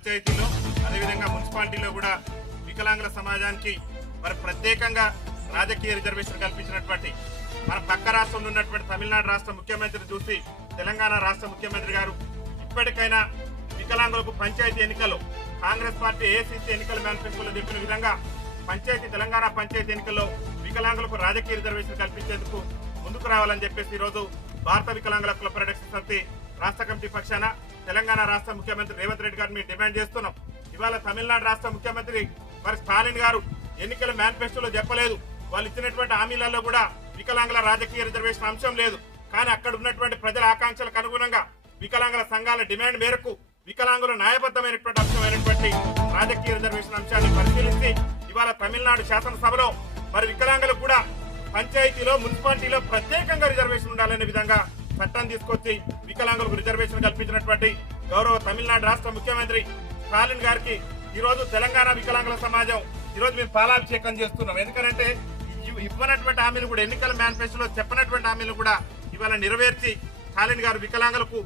పంచాయతీలో అదేవిధంగా మున్సిపాలిటీలో కూడా వికలాంగుల సమాజానికి మరి ప్రత్యేకంగా రాజకీయ రిజర్వేషన్ కల్పించినటువంటి మన పక్క రాష్ట్రంలో ఉన్నటువంటి తమిళనాడు రాష్ట్ర ముఖ్యమంత్రిని చూసి తెలంగాణ రాష్ట్ర ముఖ్యమంత్రి గారు ఇప్పటికైనా వికలాంగులకు పంచాయతీ ఎన్నికల్లో కాంగ్రెస్ పార్టీ ఏఐసీసీ ఎన్నికల మేనిఫెస్టోలో చెప్పిన విధంగా తెలంగాణ పంచాయతీ ఎన్నికల్లో వికలాంగులకు రాజకీయ రిజర్వేషన్ కల్పించేందుకు ముందుకు రావాలని చెప్పేసి ఈరోజు భారత వికలాంగుల హక్కుల పరిరక్షణ సమితి రాష్ట్ర కమిటీ పక్షాన తెలంగాణ రాష్ట్ర ముఖ్యమంత్రి రేవంత్ రెడ్డి గారిని డిమాండ్ చేస్తున్నాం. ఇవాళ తమిళనాడు రాష్ట్ర ముఖ్యమంత్రి మరి స్టాలిన్ గారు ఎన్నికల మేనిఫెస్టోలో చెప్పలేదు, వాళ్ళు ఇచ్చినటువంటి హామీలలో కూడా వికలాంగుల రాజకీయ రిజర్వేషన్ అంశం లేదు. కానీ అక్కడ ఉన్నటువంటి ప్రజల ఆకాంక్షలకు అనుగుణంగా వికలాంగుల సంఘాల డిమాండ్ మేరకు వికలాంగుల న్యాయబద్ధమైనటువంటి అంశమైనటువంటి రాజకీయ రిజర్వేషన్ అంశాన్ని పరిశీలించి ఇవాళ తమిళనాడు శాసనసభలో మరి వికలాంగులకు కూడా పంచాయతీలో మున్సిపాలిటీలో ప్రత్యేకంగా రిజర్వేషన్ ఉండాలనే విధంగా చట్టం తీసుకొచ్చి వికలాంగులకు రిజర్వేషన్ కల్పించినటువంటి గౌరవ తమిళనాడు రాష్ట్ర ముఖ్యమంత్రి స్టాలిన్ గారికి ఈ రోజు తెలంగాణ వికలాంగుల సమాజం ఈ రోజు మేము పాలాభిషేకం చేస్తున్నాం. ఎందుకంటే ఇవ్వనటువంటి హామీలు కూడా ఎన్నికల మేనిఫెస్టోలో చెప్పినటువంటి హామీలు కూడా ఇవాళ నెరవేర్చి స్టాలిన్ గారు వికలాంగులకు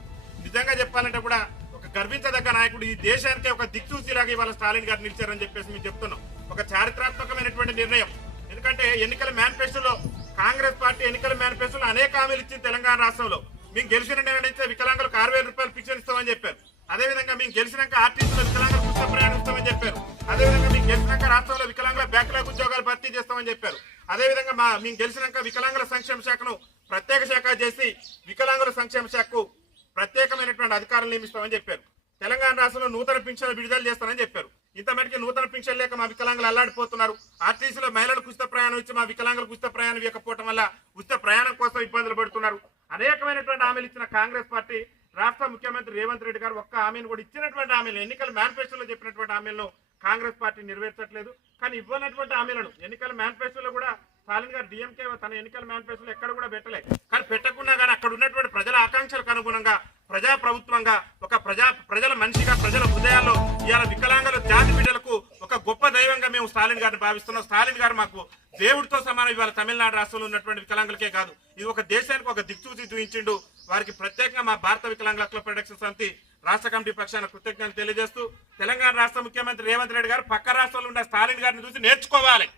నిజంగా చెప్పాలంటే కూడా ఒక గర్వించదగ్గ నాయకుడు, ఈ దేశానికే ఒక దిక్సూచిలాగా ఇవాళ స్టాలిన్ గారు నిలిచారని చెప్పేసి మేము చెప్తున్నాం. ఒక చారిత్రాత్మకమైనటువంటి నిర్ణయం. ఎందుకంటే ఎన్నికల మేనిఫెస్టోలో కాంగ్రెస్ పార్టీ ఎన్నికల మేనిఫెస్టోలో అనేక హామీలు ఇచ్చింది. తెలంగాణ రాష్ట్రంలో మేము గెలిచిన నిర్ణయిస్తే వికలాంగులకు 6,000 రూపాయలు పింఛన్ ఇస్తామని చెప్పారు. అదేవిధంగా మేము గెలిచినాక ఆర్టీసీలో వికలాంగులకు ఉచిత ప్రయాణం ఇస్తామని చెప్పారు. అదేవిధంగా మేము గెలిచినాక రాష్ట్రంలో వికలాంగుల బ్యాక్లాగ్ ఉద్యోగాలు భర్తీ చేస్తామని చెప్పారు. అదేవిధంగా మేము గెలిచినాక వికలాంగుల సంక్షేమ శాఖను ప్రత్యేక శాఖ చేసి వికలాంగుల సంక్షేమ శాఖకు ప్రత్యేకమైనటువంటి అధికారులు నియమిస్తామని చెప్పారు. తెలంగాణ రాష్ట్రంలో నూతన పింఛన్లు విడుదల చేస్తారని చెప్పారు. ఇంతమేటికి నూతన పింఛన్ లేక మా వికలాంగులు అల్లాడిపోతున్నారు. ఆర్టీసీలో మహిళలకు ఉచిత ప్రయాణం ఇచ్చి మా వికలాంగులకు ఉచిత ప్రయాణం ఇవ్వకపోవడం వల్ల ఉచిత ప్రయాణం కోసం ఇబ్బందులు పడుతున్నారు. అనేకమైనటువంటి హామీలు ఇచ్చిన కాంగ్రెస్ పార్టీ రాష్ట్ర ముఖ్యమంత్రి రేవంత్ రెడ్డి గారు ఒక్క హామీని కూడా ఇచ్చినటువంటి హామీలు ఎన్నికల మేనిఫెస్టోలో చెప్పినటువంటి హామీలను కాంగ్రెస్ పార్టీ నెరవేర్చట్లేదు. కానీ ఇవ్వనటువంటి హామీలను ఎన్నికల మేనిఫెస్టోలో కూడా స్టాలిన్ గారు డిఎంకే తన ఎన్నికల మేనిఫెస్టోలో ఎక్కడ కూడా పెట్టలేదు. కానీ పెట్టకుండా కానీ అక్కడ ఉన్నటువంటి ప్రజల ఆకాంక్షలకు అనుగుణంగా ప్రజా ప్రభుత్వంగా ఒక ప్రజల మనిషిగా ప్రజల హృదయాల్లో ఇవాళ వికలాంగుల జాతి బిడ్డలకు ఒక గొప్ప దైవంగా మేము స్టాలిన్ గారిని భావిస్తున్నాం. స్టాలిన్ గారు మాకు దేవుడితో సమానం. ఇవాళ తమిళనాడు రాష్ట్రంలో ఉన్నటువంటి వికలాంగులకే కాదు, ఇది ఒక దేశానికి ఒక దిక్సూచి చూపించిండు. వారికి ప్రత్యేకంగా మా భారత వికలాంగుల హక్కుల పరిరక్షణ సమితి రాష్ట్ర కమిటీ పక్షాన కృతజ్ఞతలు తెలియజేస్తూ తెలంగాణ రాష్ట్ర ముఖ్యమంత్రి రేవంత్ రెడ్డి గారు పక్క రాష్ట్రంలో ఉన్న స్టాలిన్ గారిని చూసి నేర్చుకోవాలి.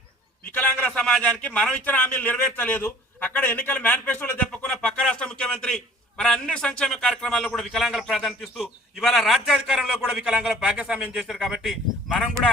వికలాంగుల సమాజానికి మనం ఇచ్చిన హామీలు నెరవేర్చలేదు, అక్కడ ఎన్నికల మేనిఫెస్టోలో చెప్పకున్న పక్క రాష్ట్ర ముఖ్యమంత్రి మరి అన్ని సంక్షేమ కార్యక్రమాల్లో కూడా వికలాంగుల ప్రాధాన్యత ఇస్తూ ఇవాళ రాజ్యాధికారంలో కూడా వికలాంగుల భాగస్వామ్యం చేశారు. కాబట్టి మనం కూడా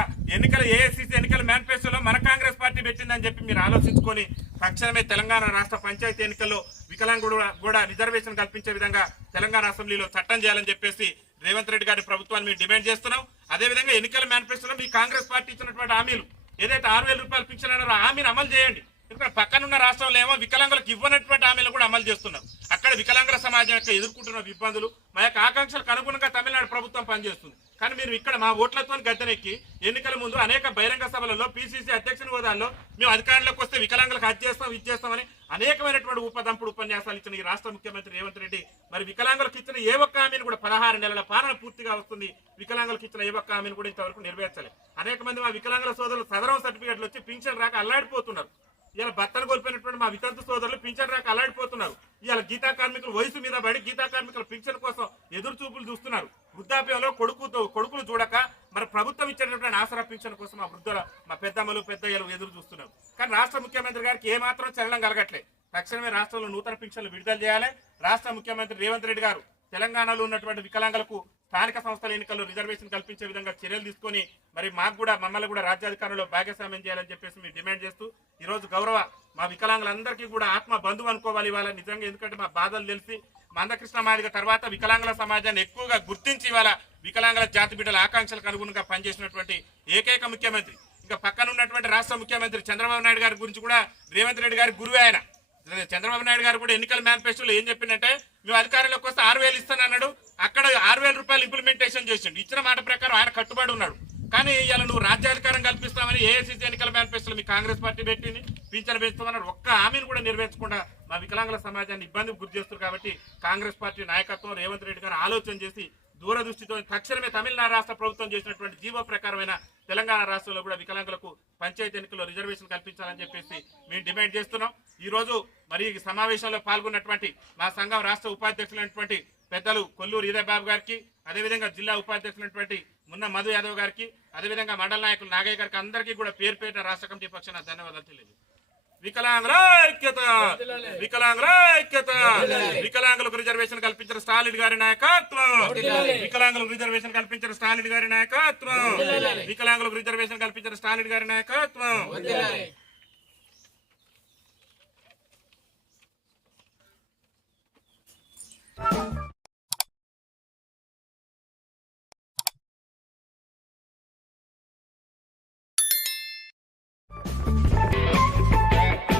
ఏఐసీసీ ఎన్నికల మేనిఫెస్టోలో మన కాంగ్రెస్ పార్టీ పెట్టిందని చెప్పి మీరు ఆలోచించుకొని తక్షణమే తెలంగాణ రాష్ట్ర పంచాయతీ ఎన్నికల్లో వికలాంగుడు కూడా రిజర్వేషన్ కల్పించే విధంగా తెలంగాణ అసెంబ్లీలో చట్టం చేయాలని చెప్పేసి రేవంత్ రెడ్డి గారి ప్రభుత్వాన్ని మేము డిమాండ్ చేస్తున్నాం. అదేవిధంగా ఎన్నికల మేనిఫెస్టోలో మీ కాంగ్రెస్ పార్టీ ఇచ్చినటువంటి హామీలు ఏదైతే 6,000 రూపాయలు పింఛన్ అన్నారో హామీని అమలు చేయండి. ఎందుకంటే పక్కనున్న రాష్ట్రంలో ఏమో వికలాంగులకు ఇవ్వనటువంటి హామీలు కూడా అమలు చేస్తున్నారు. అక్కడ వికలాంగుల సమాజం యొక్క ఎదుర్కొంటున్న ఇబ్బందులు మా యొక్క ఆకాంక్షలకు అనుగుణంగా తమిళనాడు ప్రభుత్వం పనిచేస్తుంది. కానీ మీరు ఇక్కడ మా ఓట్లతో గద్దెనెక్కి ఎన్నికల ముందు అనేక బహిరంగ సభలలో పిసిసి అధ్యక్షుని హోదాల్లో మేము అధికారంలోకి వస్తే వికలాంగులకు అది చేస్తాం ఇది చేస్తామని అనేకమైనటువంటి ఉపన్యాసాలు ఇచ్చిన ఈ రాష్ట్ర ముఖ్యమంత్రి రేవంత్ రెడ్డి మరి వికలాంగులకు ఇచ్చిన ఏ ఒక్క హామీని కూడా 16 నెలల పాలన పూర్తిగా వస్తుంది, వికలాంగులకు ఇచ్చిన ఏ ఒక్క హామీని కూడా ఇంతవరకు నెరవేర్చలేదు. అనేక మంది మా వికలాంగుల సోదరులు సదరం సర్టిఫికెట్లు వచ్చి పింఛన్ రాక అల్లాడిపోతున్నారు. ఇలా భర్తలు కోల్పోయినటువంటి మా వితంతు సోదరులు పింఛన్ రాక అల్లాడిపోతున్నారు. ఇవాళ గీతా కార్మికులు వయసు మీద పడి గీతా కార్మికుల పింఛన్ కోసం ఎదురు చూపులు చూస్తున్నారు. వృద్ధాప్యంలో కొడుకులు చూడక మరి ప్రభుత్వం ఇచ్చేటటువంటి ఆసరా పింఛన్ కోసం మా పెద్దమ్మలు పెద్దయ్యలు ఎదురు చూస్తున్నారు. కానీ రాష్ట్ర ముఖ్యమంత్రి గారికి ఏమాత్రం చలనం కలగట్లేదు. తక్షణమే రాష్ట్రంలో నూతన పింఛన్లు విడుదల చేయాలి. రాష్ట్ర ముఖ్యమంత్రి రేవంత్ రెడ్డి గారు తెలంగాణలో ఉన్నటువంటి వికలాంగులకు స్థానిక సంస్థల ఎన్నికల్లో రిజర్వేషన్ కల్పించే విధంగా చర్యలు తీసుకొని మరి మమ్మల్ని కూడా రాజ్యాధికారంలో భాగస్వామ్యం చేయాలని చెప్పేసి మేము డిమాండ్ చేస్తూ ఈ రోజు గౌరవ మా వికలాంగులందరికీ కూడా ఆత్మ బంధువు అనుకోవాలి ఇవాళ నిజంగా. ఎందుకంటే మా బాధలు తెలిసి మందకృష్ణ మాదిగ తర్వాత వికలాంగుల సమాజాన్ని ఎక్కువగా గుర్తించి ఇవాళ వికలాంగుల జాతి బిడ్డల ఆకాంక్షలకు అనుగుణంగా పనిచేసినటువంటి ఏకైక ముఖ్యమంత్రి. ఇంకా పక్కన ఉన్నటువంటి రాష్ట్ర ముఖ్యమంత్రి చంద్రబాబు నాయుడు గారి గురించి కూడా రేవంత్ రెడ్డి గారి గురువే ఆయన. చంద్రబాబు నాయుడు గారు కూడా ఎన్నికల మేనిఫెస్టోలో ఏం చెప్పిందంటే మేము అధికారంలోకి వస్తే 6,000 ఇస్తానన్నాడు. అక్కడ 6,000 రూపాయలు ఇంప్లిమెంటేషన్ చేసిండు. ఇచ్చిన మాట ప్రకారం ఆయన కట్టుబడి ఉన్నాడు. కానీ ఇలా నువ్వు రాజ్యాధికారం కల్పిస్తామని ఏఐసీసీ ఎన్నికల మేనిఫెస్టోలో మీ కాంగ్రెస్ పార్టీ పెట్టింది పింఛన్ పెంచుతామన్నాడు. ఒక్క హామీని కూడా నెరవేర్చకుండా మా వికలాంగుల సమాజాన్ని ఇబ్బందికి గురి చేస్తారు. కాబట్టి కాంగ్రెస్ పార్టీ నాయకత్వం రేవంత్ రెడ్డి గారు ఆలోచన చేసి దూరదృష్టితో తక్షణమే తమిళనాడు రాష్ట్ర ప్రభుత్వం చేసినటువంటి జీవో ప్రకారమైన తెలంగాణ రాష్ట్రంలో కూడా వికలాంగులకు పంచాయతీ ఎన్నికల్లో రిజర్వేషన్ కల్పించాలని చెప్పేసి మేము డిమాండ్ చేస్తున్నాం. ఈ రోజు మరి ఈ సమావేశంలో పాల్గొన్నటువంటి మా సంఘం రాష్ట్ర ఉపాధ్యక్షులైనటువంటి పెద్దలు కొల్లూరు ఈదబాబు గారికి, అదేవిధంగా జిల్లా ఉపాధ్యక్షులైనటువంటి మున్న మధు యాదవ్ గారికి, అదేవిధంగా మండల నాయకులు నాగయ్య గారికి అందరికీ కూడా పేరు పేరున రాష్ట్ర కమిటీ పక్షాన ధన్యవాదాలు తెలియదు. వికలాంగుల ఐక్యత, వికలాంగుల ఐక్యత, వికలాంగులకు రిజర్వేషన్ కల్పించిన స్టాలిన్ గారి నాయకత్వం, వికలాంగులకు రిజర్వేషన్ కల్పించిన స్టాలిన్ గారి నాయకత్వం, వికలాంగులకు రిజర్వేషన్ కల్పించిన స్టాలిన్ గారి నాయకత్వం.